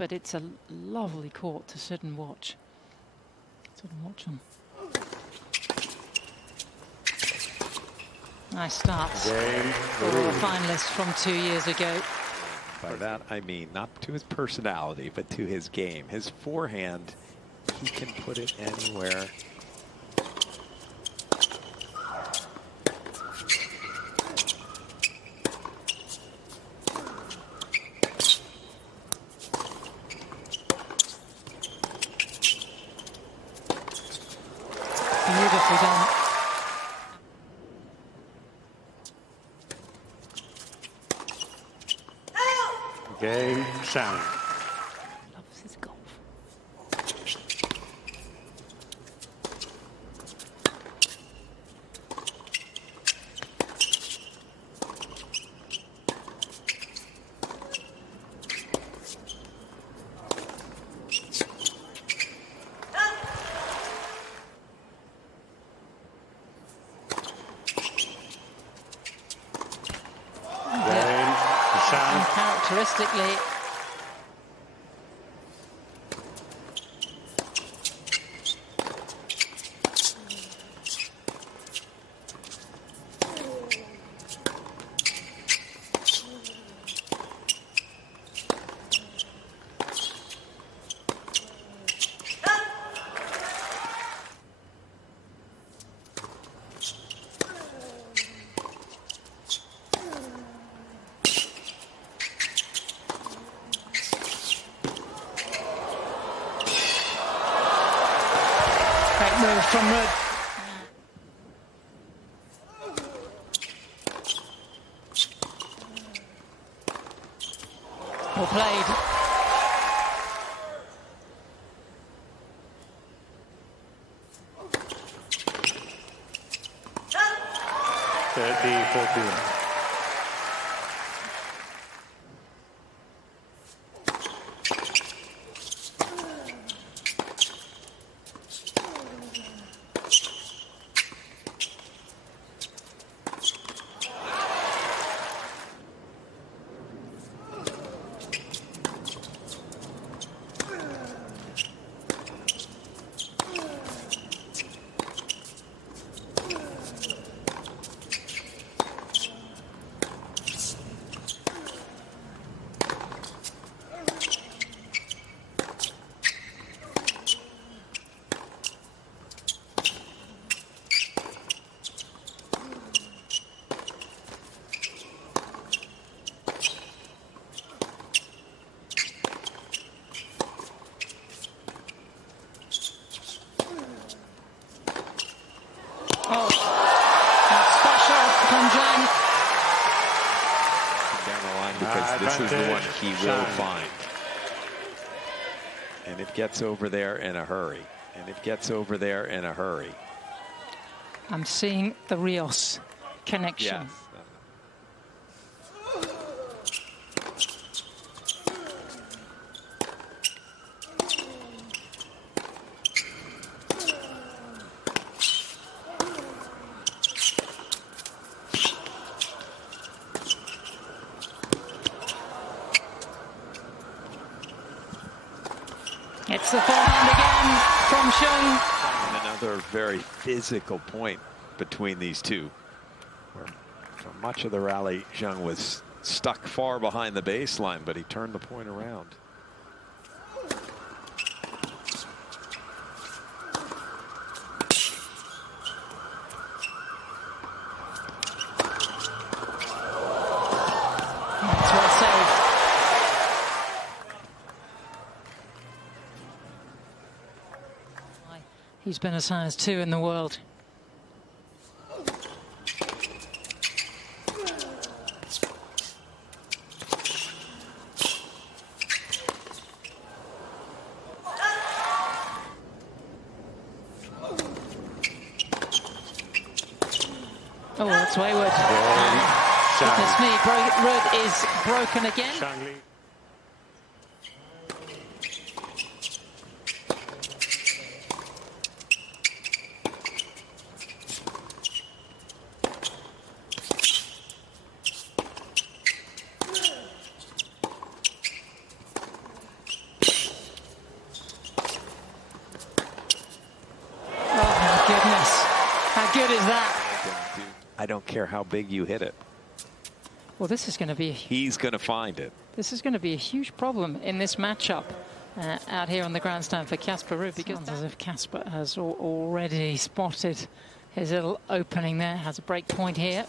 but it's a lovely court to sit and watch. Sit and watch them. Nice starts for a finalist from 2 years ago. By that, I mean not to his personality, but to his game. His forehand, he can put it anywhere. Beautifully done. Game, Shang. Loves his golf. Game, Shang. Uncharacteristically, great move from Ruud. Well played. Oh, that's special from Jannik. Down the line, because this is the one he will find. And it gets over there in a hurry. And it gets over there in a hurry. I'm seeing the Rios connection. Yes. It's the forehand again from Shang. Another very physical point between these two. Where for much of the rally, Zhang was stuck far behind the baseline, but he turned the point around. That's well saved. He's been as high as 2 in the world. Oh, that's wayward. Goodness me, Ruud is broken again. don't care how big you hit it. Well, this is going to be... He's going to find it. This is going to be a huge problem in this matchup out here on the grandstand for Casper Ruud, because as if Casper has already spotted his little opening there, has a break point here.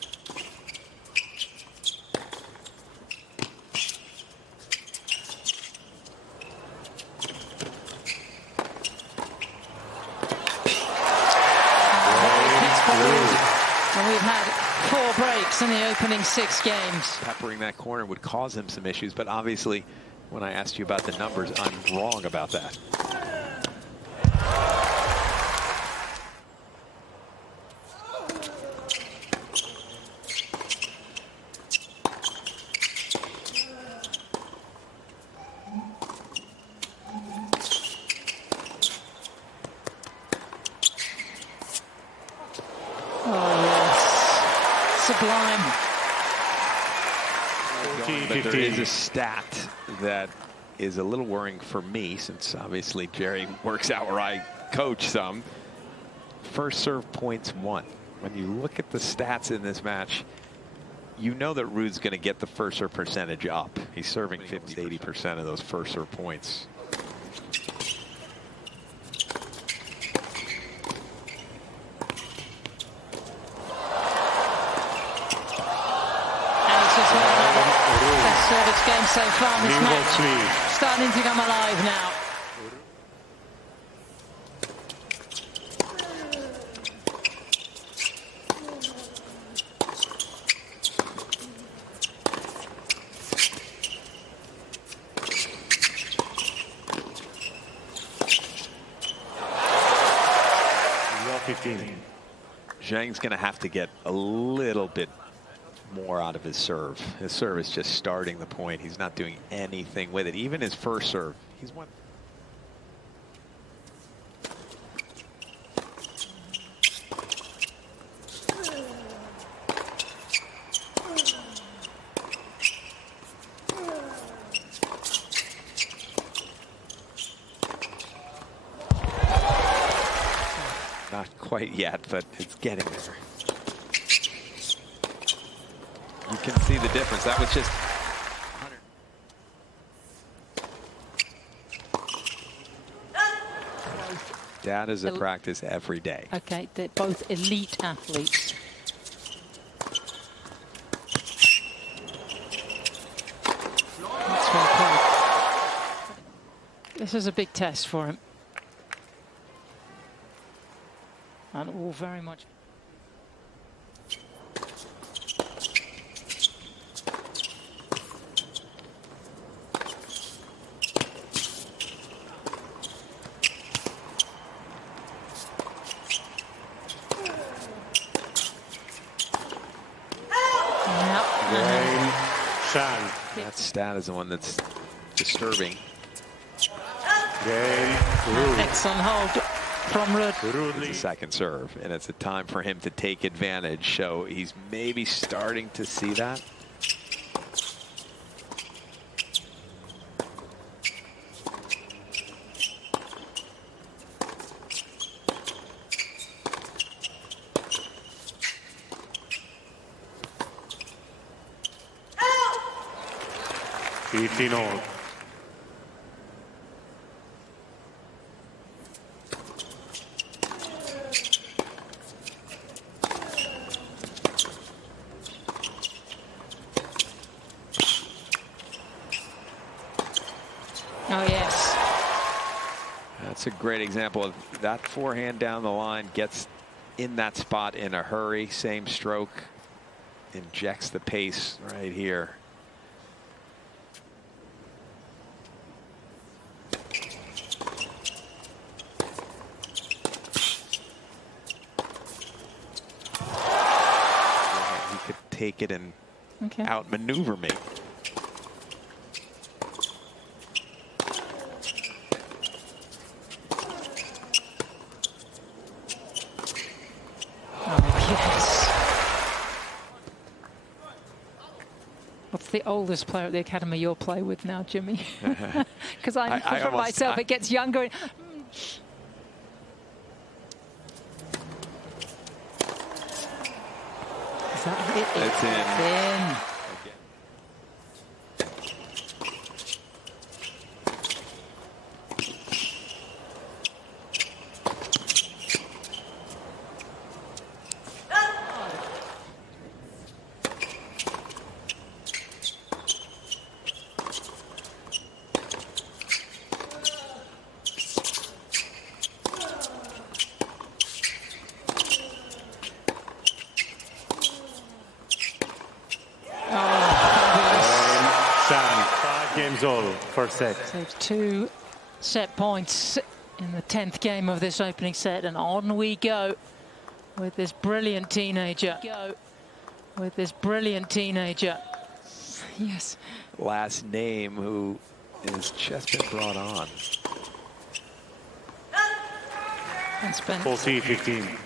And we've had 4 breaks in the opening 6 games. Peppering that corner would cause him some issues, but obviously, when I asked you about the numbers, I'm wrong about that. Sublime. But there is a stat that is a little worrying for me, since obviously Jerry works out where I coach some. First serve points won. When you look at the stats in this match, you know that Ruud's going to get the first serve percentage up. He's serving 50 to 80% of those first serve points. Service game so far in this match, starting to come alive now. Zhang's going to have to get a little bit more out of his serve. His serve is just starting the point. He's not doing anything with it. Even his first serve, he's won. Not quite yet, but it's getting there. You can see the difference. That was just 100. Dad is at practice every day. Okay, they're both elite athletes. That's well played. This is a big test for him. And all very much. That stat is the one that's disturbing. Excellent hold from Ruud. It's a second serve, and it's a time for him to take advantage. So he's maybe starting to see that. Oh, yes. That's a great example of that forehand down the line, gets in that spot in a hurry. Same stroke, injects the pace right here. He could take it and outmaneuver me. What's the oldest player at the academy you'll play with now, Jimmy? Because I know for myself it gets younger. Is that it? It's in. It's in. Shang, 5 games all, first set. Saves 2 set points in the 10th game of this opening set, and on we go with this brilliant teenager. Yes. Last name who has just been brought on. And spent 40-15.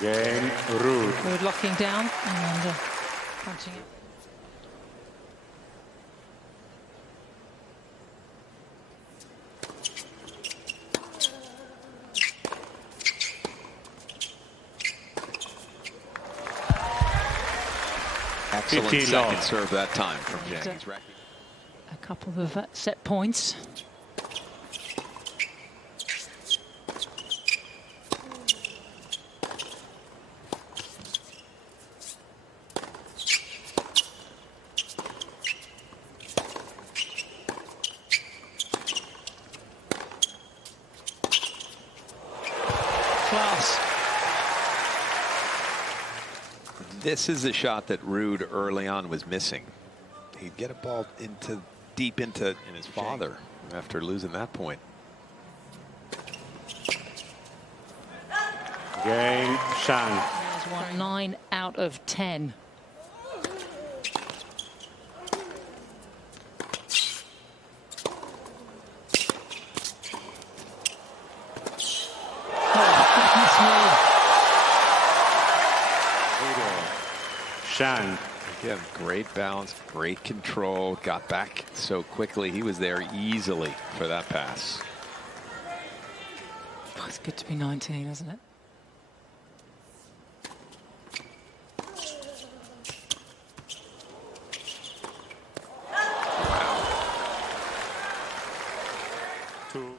Game, Ruud. Ruud locking down and punching it. Excellent 15 second long. serve that time from James. A couple of set points. Class. This is a shot that Ruud early on was missing. He'd get a ball deep into his father after losing that point. Game, Shang. There's one 9 out of 10. Shang. Again, great balance, great control, got back so quickly. He was there easily for that pass. Oh, it's good to be 19, isn't it? Two.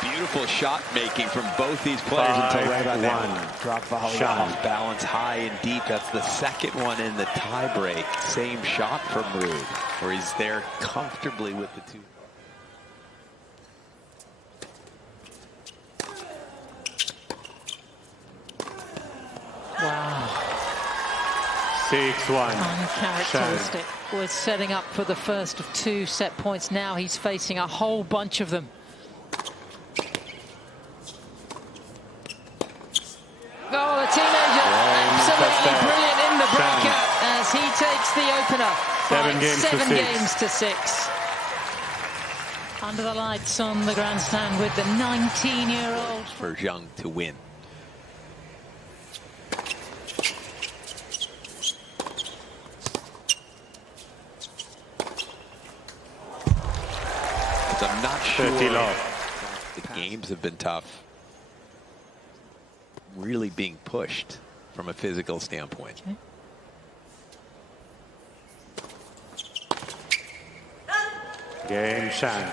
Beautiful shot making from both these players until right about now. Drop volley off balance, high and deep. That's the second one in the tiebreak. Same shot from Ruud, where he's there comfortably with the two. Wow. 6-1. Uncharacteristic. Was setting up for the first of 2 set points. Now he's facing a whole bunch of them. Oh, the teenager, absolutely brilliant in the breaker as he takes the opener. 7 games to 6. Under the lights on the grandstand with the 19-year-old. For Zhang to win. I'm not sure 30 love. the games have been tough. Really being pushed from a physical standpoint. Okay. Game Shang.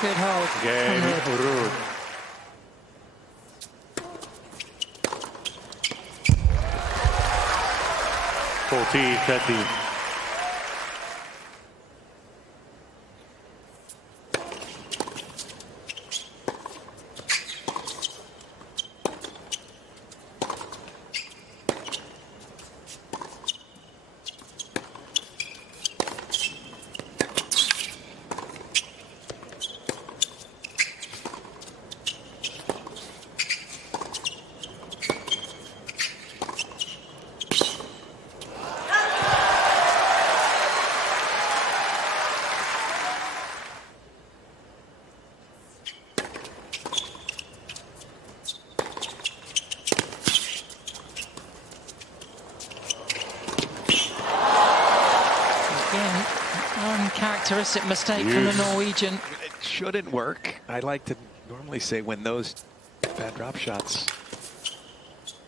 Good hold. Game Ruud. 40-30. Again, uncharacteristic mistake from the Norwegian. It shouldn't work. I like to normally say when those bad drop shots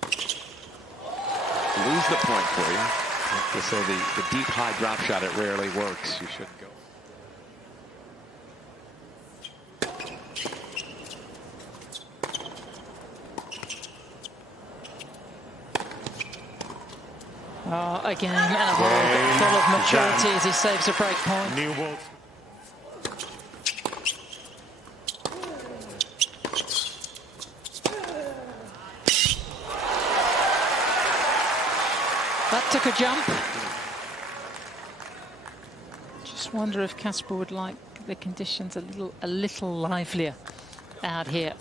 lose the point for you. I like to say the deep high drop shot, it rarely works. You shouldn't go. Oh, again, and a hold full of maturity as he saves a break point. New ball. That took a jump. Just wonder if Casper would like the conditions a little livelier out here.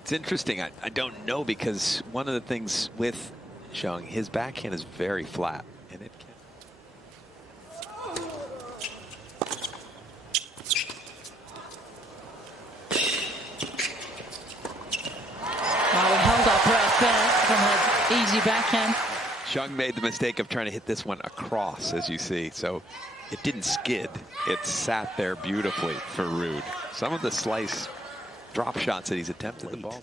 It's interesting. I don't know, because one of the things with Shang, his backhand is very flat, and it can. Well, we held our breath there from an easy backhand. Shang made the mistake of trying to hit this one across, as you see, so it didn't skid. It sat there beautifully for Ruud. Some of the slice drop shots that he's attempted the ball.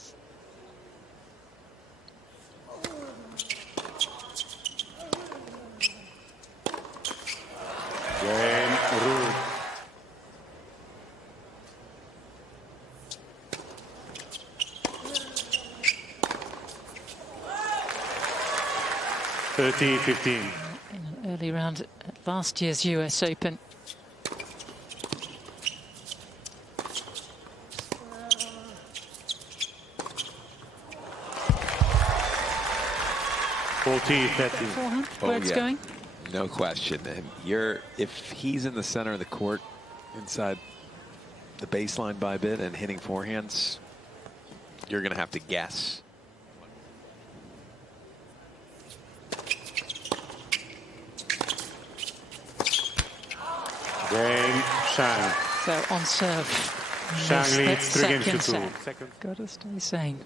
Game Ruud. (30-15). In an early round at last year's US Open. Forehand, where it's going. No question. And if he's in the center of the court, inside the baseline by a bit and hitting forehands, you're going to have to guess. Game Shang. So on serve. Shang leads 3-2. Second. Gotta stay sane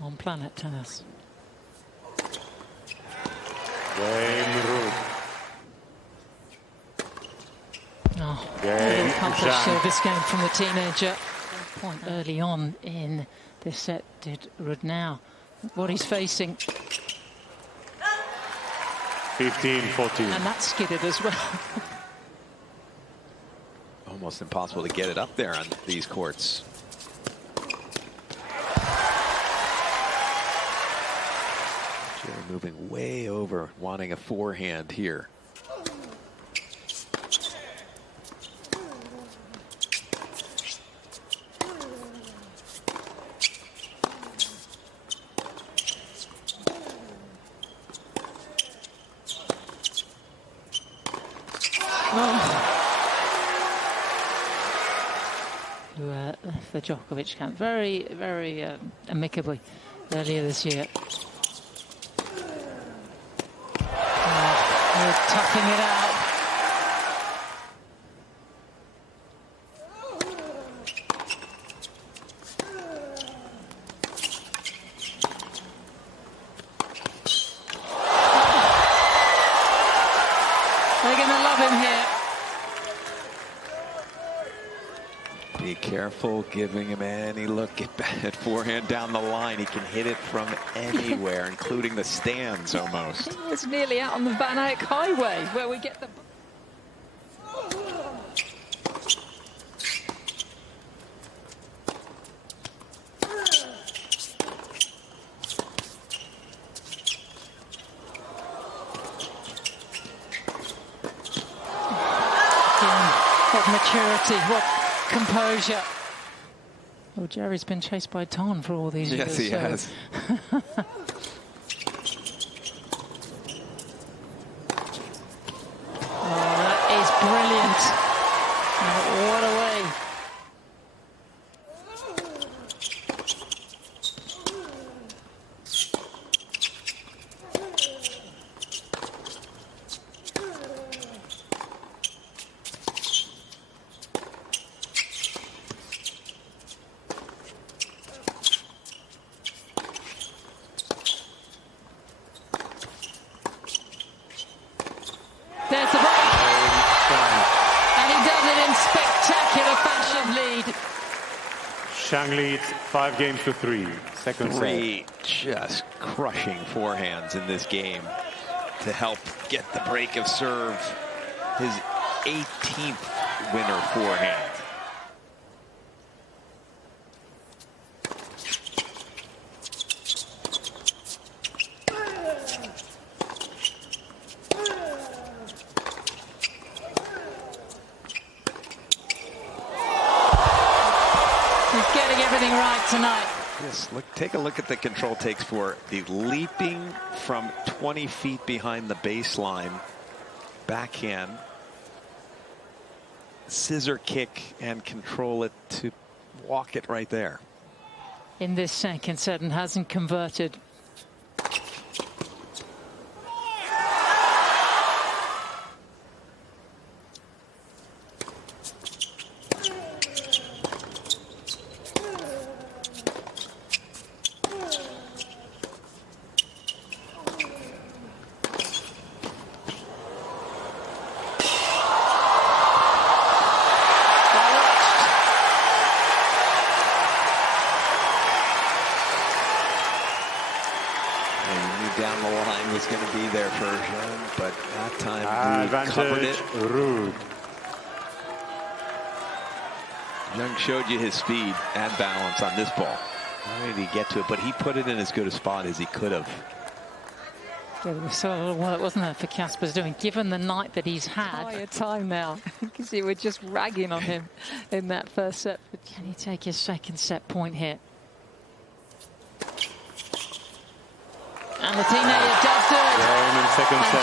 on planet tennis. Game Ruud. Oh, Game really accomplished Shang. service game from the teenager. Point early on in this set did Ruud now. What he's facing. 15-14. And that skidded as well. Almost impossible to get it up there on these courts. Jerry moving way over, wanting a forehand here. the Djokovic camp very, very amicably earlier this year. They're toughing it out. They're going to love him here. Be careful giving him any look at forehand down the line. He can hit it from anywhere, including the stands almost. He was nearly out on the Van Eyck Highway, where we get the... What maturity, what composure. Well, Jerry's been chased by Ton for all these years. Yes, he has. Oh, that is brilliant. What a way. There's the break. And he does it in spectacular fashion. Lead. Shang leads 5-3. Second Three just crushing forehands in this game to help get the break of serve. His 18th winner forehand. He's getting everything right tonight. Yes, look, take a look at the control takes for the leaping from 20 feet behind the baseline, backhand, scissor kick, and control it to walk it right there. In this second set and hasn't converted. Down the line was going to be there for him, but that time Ruud covered it. Ruud. Young showed you his speed and balance on this ball. How did he get to it? But he put it in as good a spot as he could have. Yeah, there was so little work, wasn't there, for Casper's doing, given the night that he's had. Higher time now. You can see we're just ragging on him in that first set. But can he take his second set point here? And the teenager does do it. And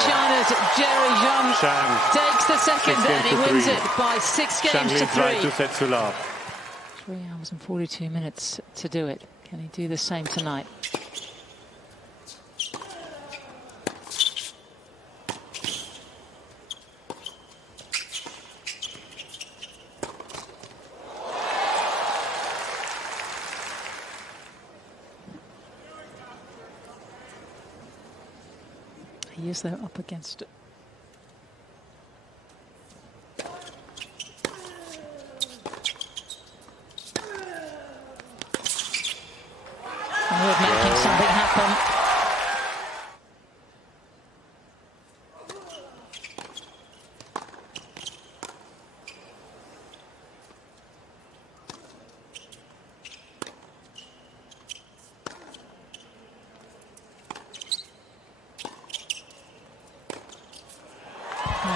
China's Jerry Zhang takes the second and he wins it by 6 games to 3. 2 sets to love. 3 hours and 42 minutes to do it. Can he do the same tonight? He is, though, up against it. And we're making something happen.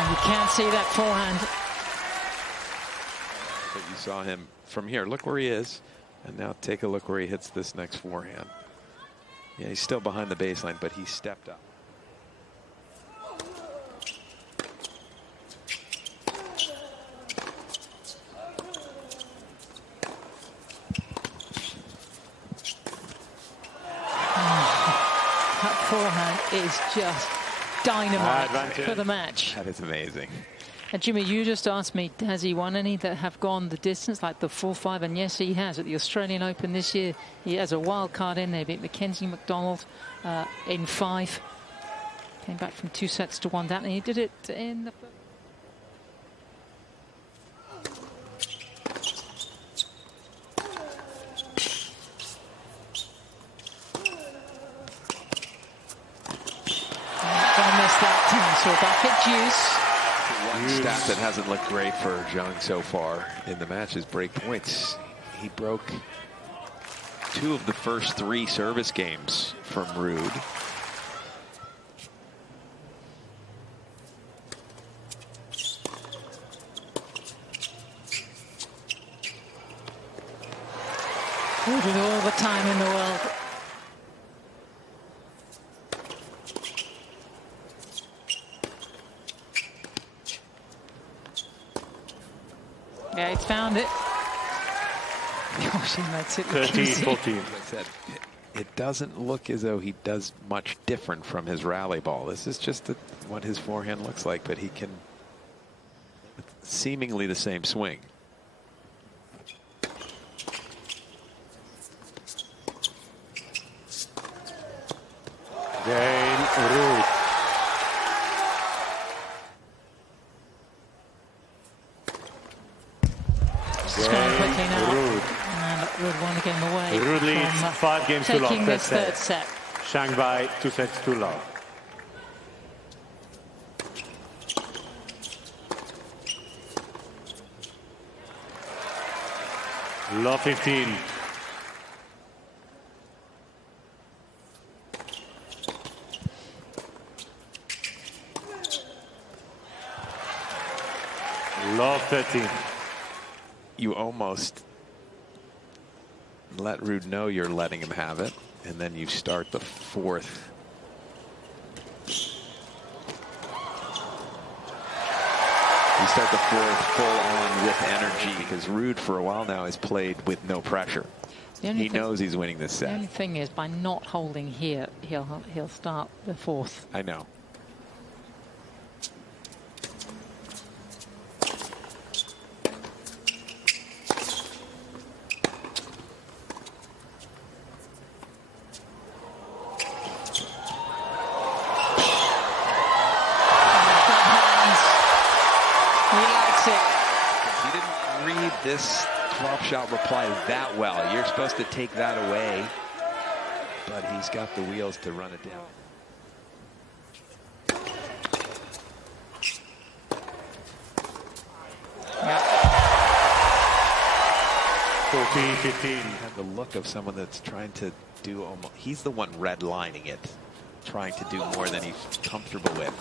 You can't see that forehand. But you saw him from here. Look where he is. And now take a look where he hits this next forehand. Yeah, he's still behind the baseline, but he stepped up. line is just dynamite for the match. That is amazing. And Jimmy, you just asked me, has he won any that have gone the distance, like the full 5? And yes, he has. At the Australian Open this year, he has a wild card in there. Beat Mackenzie McDonald in 5. Came back from 2 sets to 1 down, and he did it in the... Gonna miss that time, so back at deuce. One stat that hasn't looked great for Zhang so far in the match is break points. He broke 2 of the first 3 service games from Ruud. Ruud with all the time in the world. Yeah, he's found it. Gosh, he makes it look easy. 13-14. As I said, it doesn't look as though he does much different from his rally ball. This is just what his forehand looks like, but he can seemingly the same swing. Game, Ruud. It's going quickly now. Ruud. And Ruud won the game away. Ruud leads from, 5 games to love. taking this third set. Shang by 2 sets to love. Love 15. Love 13. You almost let Ruud know you're letting him have it, and then you start the 4th. You start the 4th full on with energy, because Ruud for a while now has played with no pressure. He knows he's winning this set. The only thing is, by not holding here, he'll start the 4th. I know. This flop shot reply that well. You're supposed to take that away, but he's got the wheels to run it down. Yep. 14-15. Had the look of someone that's trying to do almost. He's the one redlining it, trying to do more than he's comfortable with.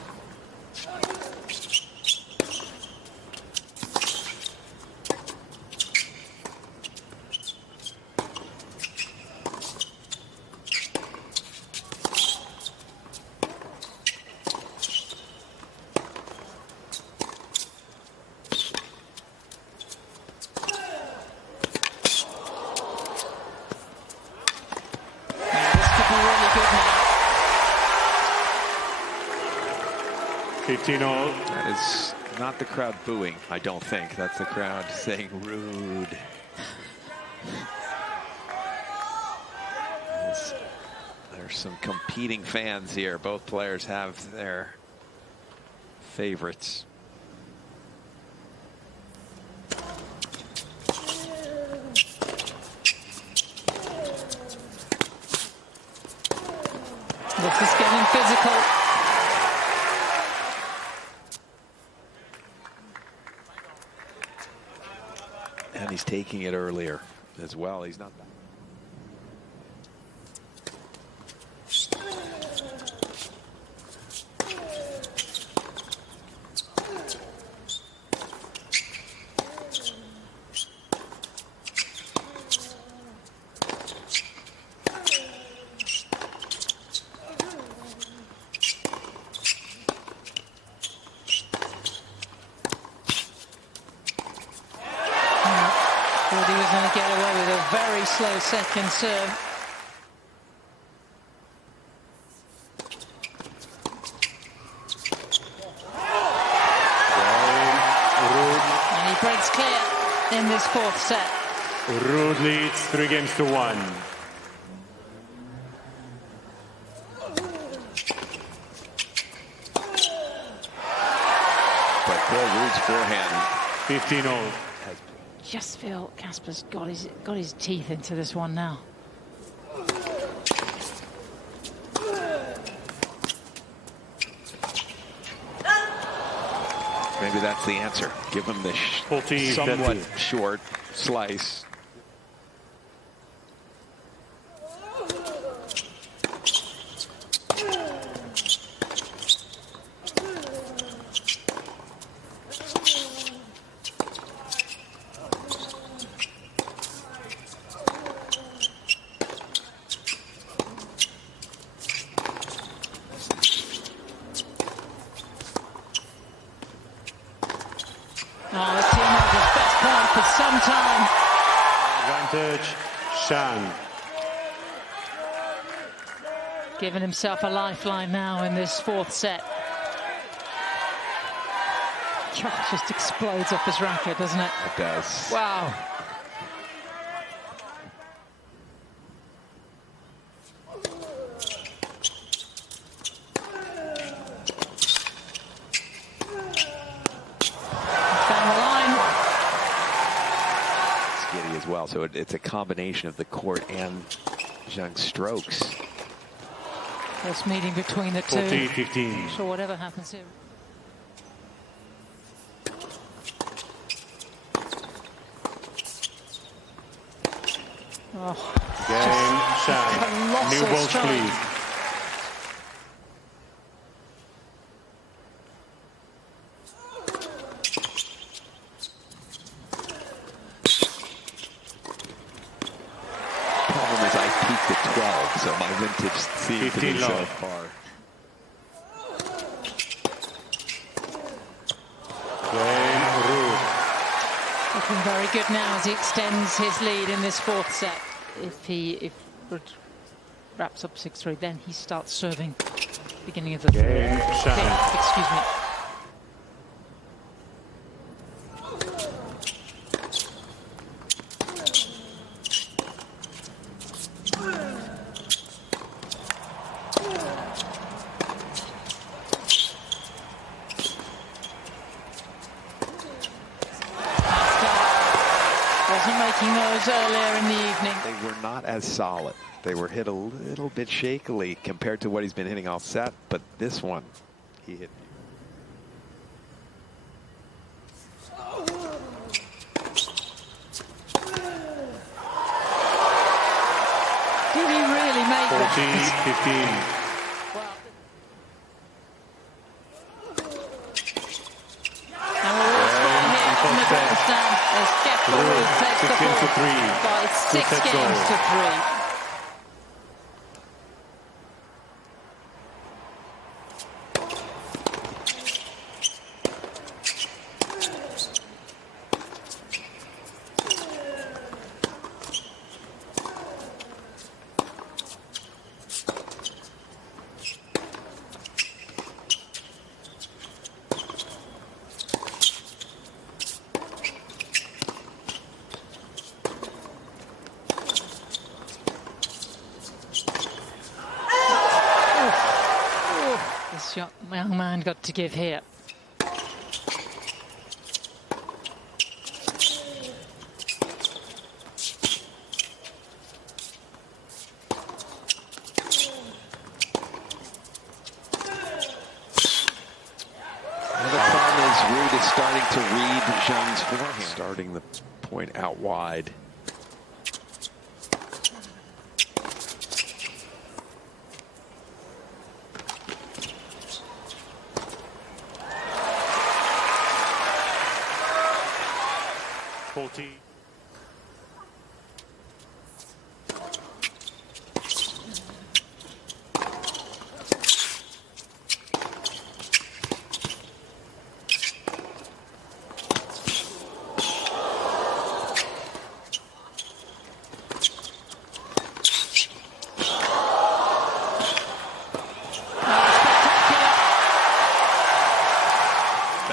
That is not the crowd booing, I don't think. That's the crowd saying Ruud. There's some competing fans here. Both players have their favorites. This is getting physical. And he's taking it earlier as well. He's not. Thought he was going to get away with a very slow second serve. breaks clear in this fourth set. Ruud leads 3-1. But boy, Ruud's forehand 15-all. Just feel Casper's got his teeth into this one now. Maybe that's the answer. Give him the 40, somewhat 30. short slice. Oh, the teenager's best point for some time. Advantage, Shang. Giving himself a lifeline now in this fourth set. God, just explodes off his racket, doesn't it? It does. Wow. As well, so it's a combination of the court and Zhang's strokes. First meeting between the two. 40-15. So whatever happens here. Oh, Game, Shang. New ball, strike. please. At 12, so my vintage seems to be so far. Looking very good now as he extends his lead in this fourth set. If Ruud wraps up 6-3, then he starts serving beginning of the fifth. Excuse me. Wasn't making those earlier in the evening. They were not as solid. They were hit a little bit shakily compared to what he's been hitting all set, but this one, he hit. Did he really make that? 40-15. Well, and we're all spotting here on the grandstand as Casper Ruud takes the ball by 6 games to 3. This young man got to give here. Ruud is starting to read Zhang's forehand. Starting the point out wide.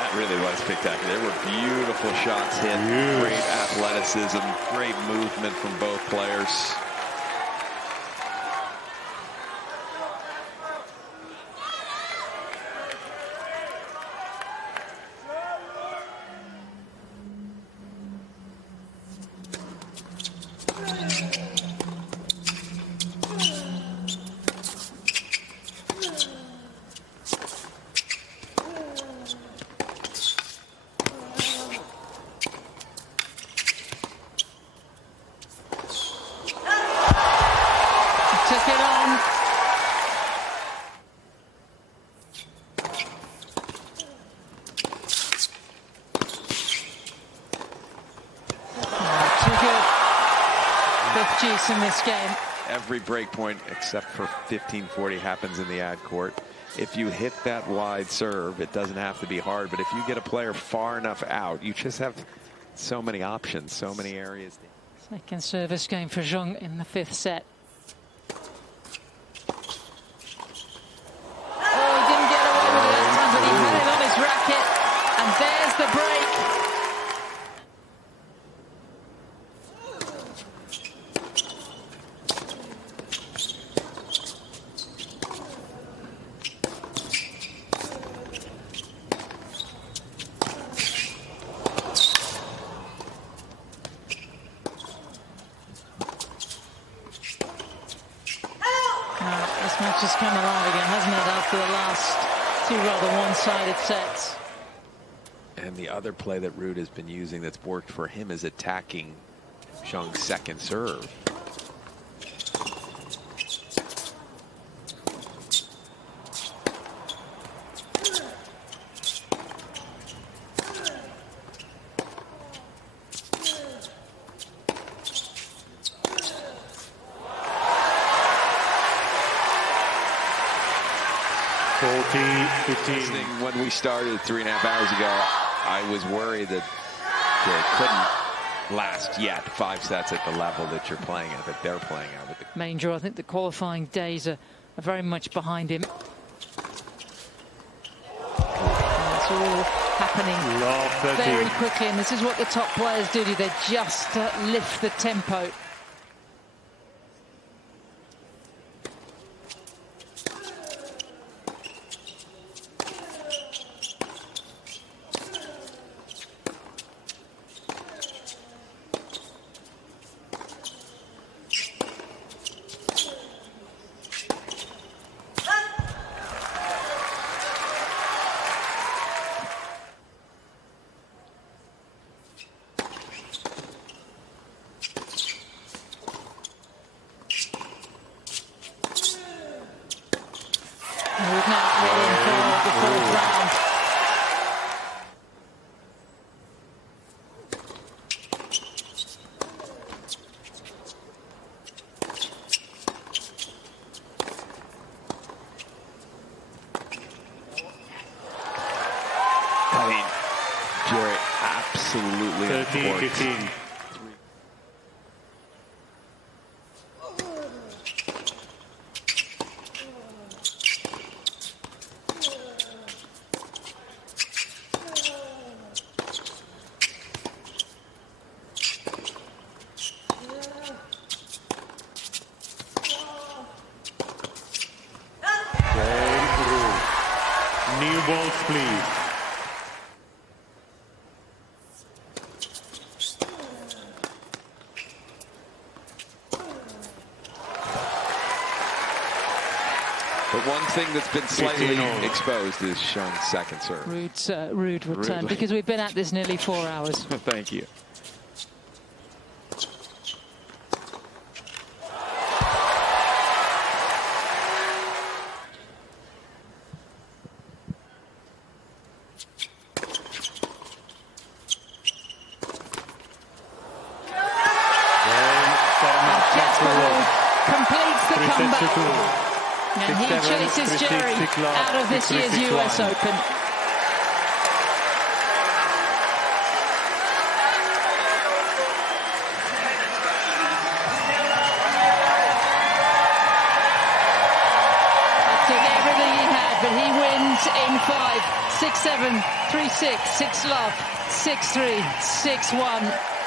That really was spectacular. There were beautiful shots hit, great athleticism, great movement from both players. Took it on. Too good. Fifth juice in this game. Every break point except for 1540 happens in the ad court. If you hit that wide serve, it doesn't have to be hard, but if you get a player far enough out, you just have so many options, so many areas. Second service game for Zheng in the fifth set. Oh, he didn't get away with it that time, but he had it on his racket, and there's the break. This match has come alive again, hasn't it, after the last two rather one-sided sets. And the other play that Ruud has been using that's worked for him is attacking Zheng's second serve. When we started 3.5 hours ago, I was worried that they couldn't last yet 5 sets at the level that you're playing at, that they're playing at. With the main draw, I think the qualifying days are very much behind him. And it's all happening very quickly, and this is what the top players do. They just lift the tempo. We've now heading for the fourth round. I mean, Jerry, absolutely 13-15. New balls, please. But one thing that's been slightly exposed is Shang's second serve. Ruud return, because we've been at this nearly 4 hours. Thank you. Casper Ruud completes the comeback, and he chases Jerry out of this year's US Open. It took everything he had but he wins in 5, 6-7, 3-6, 6 love, 6-3, 6-1.